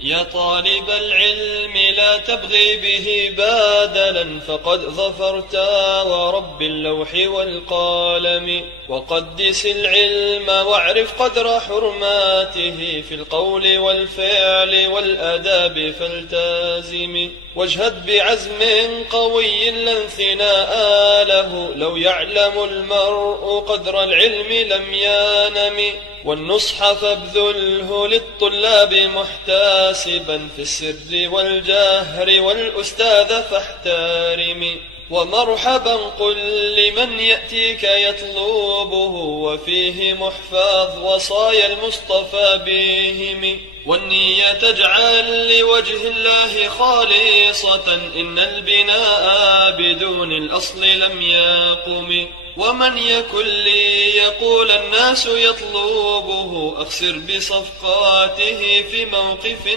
يا طالب العلم لا تبغي به بادلا، فقد ظفرت ورب اللوح والقلم. وقدس العلم واعرف قدر حرماته في القول والفعل والآداب فالتازم. واجهد بعزم قوي لا انثناء له، لو يعلم المرء قدر العلم لم ينم. والنصح فابذله للطلاب محتاسبا في السر والجهر، والأستاذ فاحترم. ومرحبا قل لمن يأتيك يطلبه، وفيه محفظ وصايا المصطفى بهم. والنية تجعل لوجه الله خالصة، إن البناء بدون الأصل لم يقم. ومن يكن لي يقول الناس يطلبه، أخسر بصفقاته في موقف